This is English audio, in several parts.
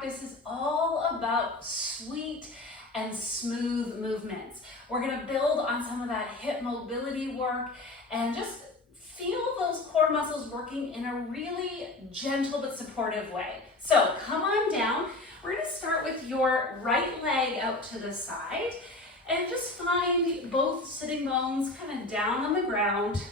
practice is all about sweet and smooth movements. We're gonna build on some of that hip mobility work and just feel those core muscles working in a really gentle but supportive way. So come on down. We're gonna start with your right leg out to the side and just find both sitting bones kind of down on the ground.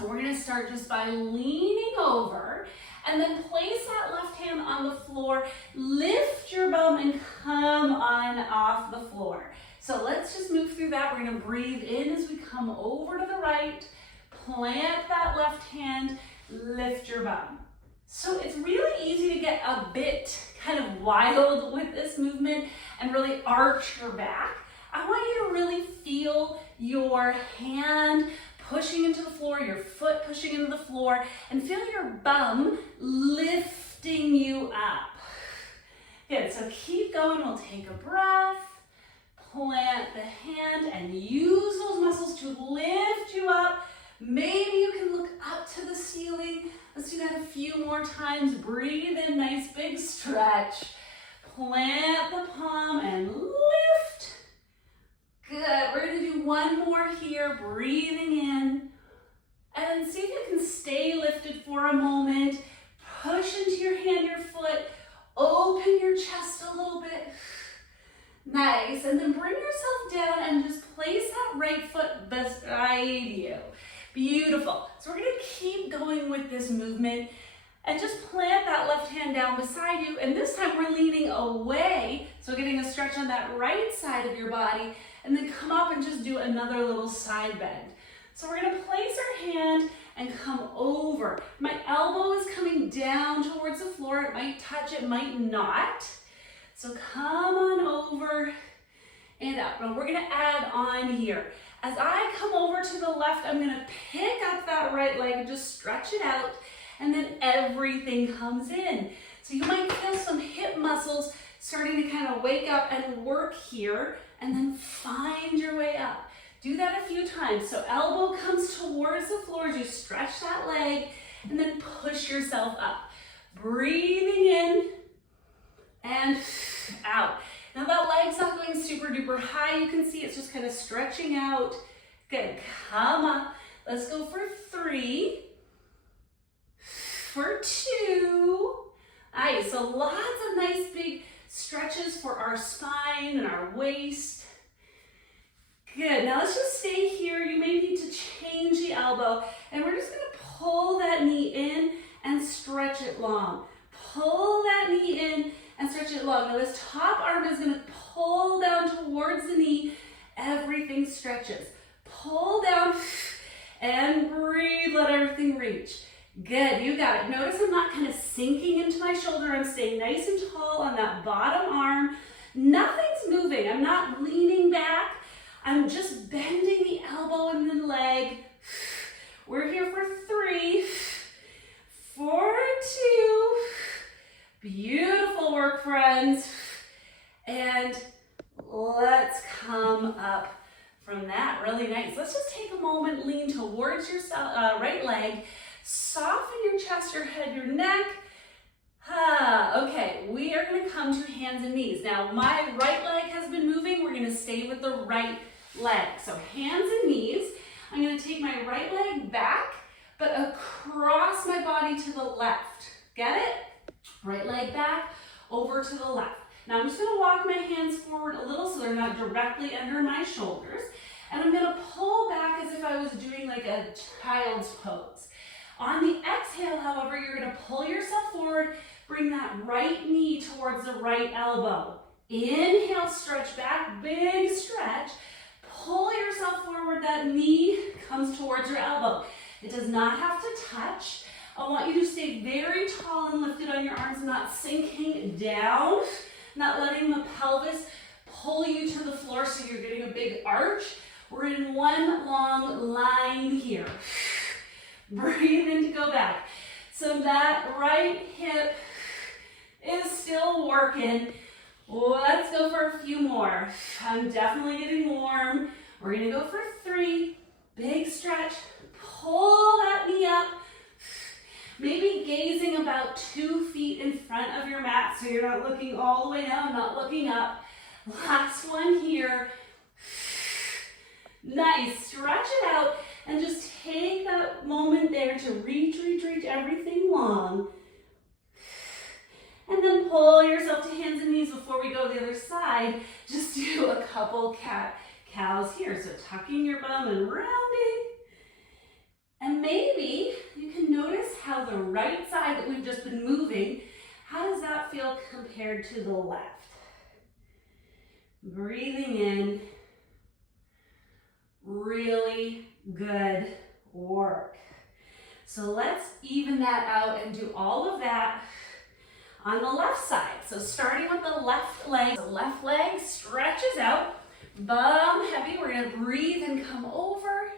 And we're gonna start just by leaning over and then place that left hand on the floor, lift your bum and come on off the floor. So let's just move through that. We're gonna breathe in as we come over to the right, plant that left hand, lift your bum. So it's really easy to get a bit kind of wild with this movement and really arch your back. I want you to really feel your hand pushing into the floor, your foot pushing into the floor, and feel your bum lifting you up. Good, so keep going. We'll take a breath, plant the hand, and use those muscles to lift you up. Maybe you can look up to the ceiling. Let's do that a few more times. Breathe in, nice big stretch. Plant the palm and lift. Good, we're gonna do one more here, breathing in. And see if you can stay lifted for a moment. Push into your hand, your foot. Open your chest a little bit. Nice, and then bring yourself down and just place that right foot beside you. Beautiful. So we're gonna keep going with this movement and just plant that left hand down beside you. And this time we're leaning away. So getting a stretch on that right side of your body, and then come up and just do another little side bend. So we're gonna place our hand and come over. My elbow is coming down towards the floor. It might touch, it might not. So come on over and up. And we're gonna add on here. As I come over to the left, I'm gonna pick up that right leg and just stretch it out, and then everything comes in. So you might feel some hip muscles starting to kind of wake up and work here, and then find your way up. Do that a few times. So elbow comes towards the floor as you stretch that leg, and then push yourself up. Breathing in and out. Now that leg's not going super duper high. You can see it's just kind of stretching out. Good, come up. Let's go for 3, for 2. Nice, so lots of nice big stretches for our spine and our waist. Good, now let's just stay here. You may need to change the elbow, and we're just gonna pull that knee in and stretch it long. Pull that knee in and stretch it long. Now this top arm is gonna pull down towards the knee. Everything stretches. Pull down and breathe, let everything reach. Good, you got it. Notice I'm not kind of sinking into my shoulder. I'm staying nice and tall on that bottom arm. Nothing's moving. I'm not leaning back. I'm just bending the elbow and the leg. We're here for 3, for 2. Beautiful work, friends. And let's come up from that. Really nice. Let's just take a moment, lean towards your right leg. Soften your chest, your head, your neck. Okay, we are gonna come to hands and knees. Now, my right leg has been moving. We're gonna stay with the right leg. So hands and knees. I'm gonna take my right leg back, but across my body to the left. Get it? Right leg back, over to the left. Now I'm just gonna walk my hands forward a little so they're not directly under my shoulders. And I'm gonna pull back as if I was doing like a child's pose. On the exhale, however, you're gonna pull yourself forward, bring that right knee towards the right elbow. Inhale, stretch back, big stretch. Pull yourself forward, that knee comes towards your elbow. It does not have to touch. I want you to stay very tall and lifted on your arms, not sinking down, not letting the pelvis pull you to the floor so you're getting a big arch. We're in one long line here. Breathe in to go back. So that right hip is still working. Let's go for a few more. I'm definitely getting warm. We're gonna go for 3. Big stretch. Pull that knee up. Maybe gazing about 2 feet in front of your mat so you're not looking all the way down, not looking up. Last one here. Nice, stretch it out and just take that moment there to reach everything long. And then pull yourself to hands and knees before we go to the other side. Just do a couple cat-cows here. So tucking your bum and rounding. And maybe you can notice how the right side that we've just been moving, how does that feel compared to the left? Breathing in. Really good work. So let's even that out and do all of that on the left side. So starting with the left leg. The left leg stretches out, bum heavy. We're gonna breathe and come over,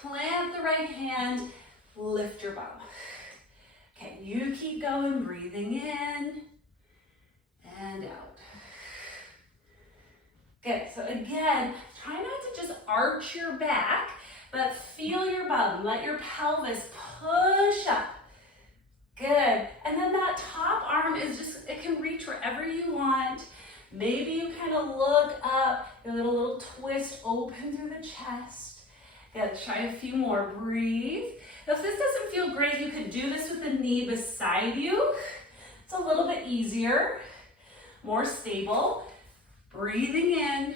plant the right hand, lift your bum. Okay, you keep going, breathing in and out. Good, so again, try not to just arch your back, but feel your bum. Let your pelvis push up. Good, and then that top arm is just, it can reach wherever you want. Maybe you kind of look up, a little twist open through the chest. Good, try a few more, breathe. If this doesn't feel great, you could do this with the knee beside you. It's a little bit easier, more stable. Breathing in.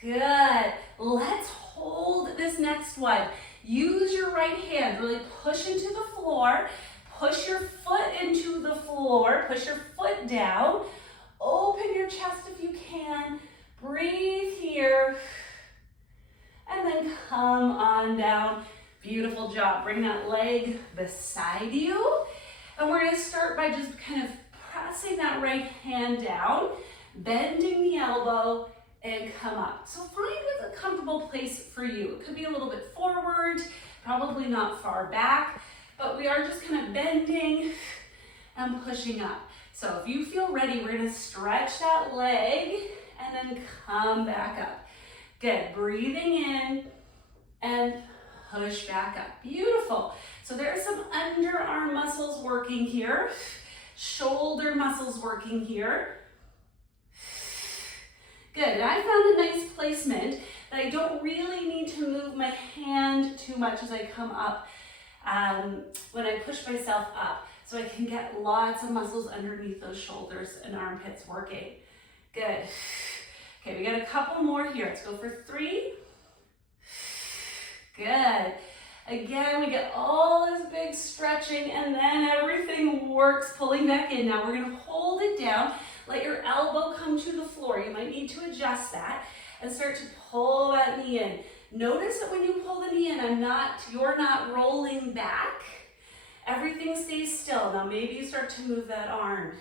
Good. Let's hold this next one. Use your right hand, really push into the floor, push your foot into the floor, push your foot down, open your chest if you can, breathe here, and then come on down. Beautiful job. Bring that leg beside you, and we're gonna start by just kind of pressing that right hand down, bending the elbow, and come up. So find a comfortable place for you. It could be a little bit forward, probably not far back, but we are just kind of bending and pushing up. So if you feel ready, we're gonna stretch that leg and then come back up. Good, breathing in and push back up. Beautiful. So there's some underarm muscles working here, shoulder muscles working here. Good, and I found a nice placement that I don't really need to move my hand too much as I come up when I push myself up. So I can get lots of muscles underneath those shoulders and armpits working. Good. Okay, we got a couple more here. Let's go for 3. Good. Again, we get all this big stretching and then everything works pulling back in. Now we're gonna hold it down. Let your elbow come to the floor. You might need to adjust that and start to pull that knee in. Notice that when you pull the knee in, you're not rolling back. Everything stays still. Now maybe you start to move that arm.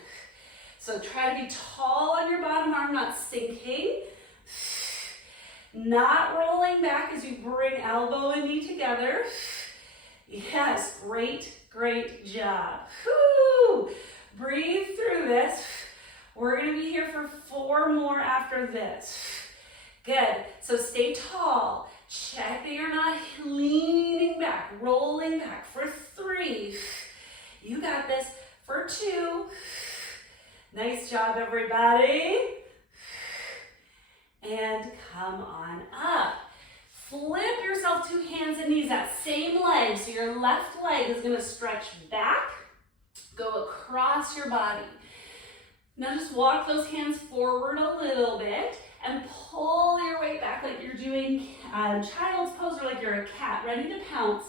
So try to be tall on your bottom arm, not sinking. Not rolling back as you bring elbow and knee together. Yes, great job. Woo! Breathe through this. We're gonna be here for 4 more after this. Good, so stay tall. Check that you're not leaning back, rolling back for 3. You got this for 2. Nice job, everybody. And come on up. Flip yourself to hands and knees, that same leg. So your left leg is gonna stretch back, go across your body. Now just walk those hands forward a little bit and pull your weight back like you're doing child's pose or like you're a cat ready to pounce.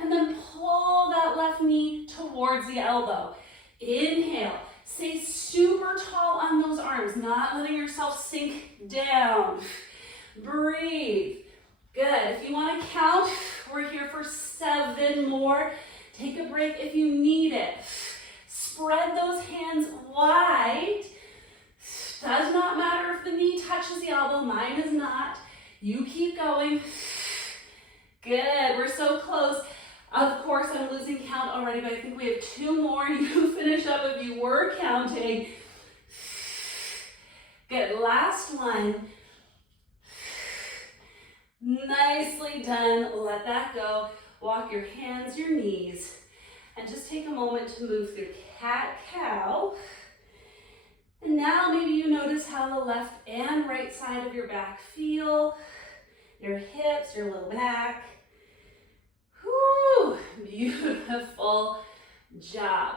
And then pull that left knee towards the elbow. Inhale. Stay super tall on those arms, not letting yourself sink down. Breathe. Good. If you want to count, we're here for 7 more. Take a break if you need it. Spread those hands wide. Does not matter if the knee touches the elbow. Mine is not. You keep going. Good. We're so close. Of course, I'm losing count already, but I think we have 2 more. You finish up if you were counting. Good. Last one. Nicely done. Let that go. Walk your hands, your knees And just take a moment to move through cat-cow. And now maybe you notice how the left and right side of your back feel, your hips, your low back. Whew, beautiful job.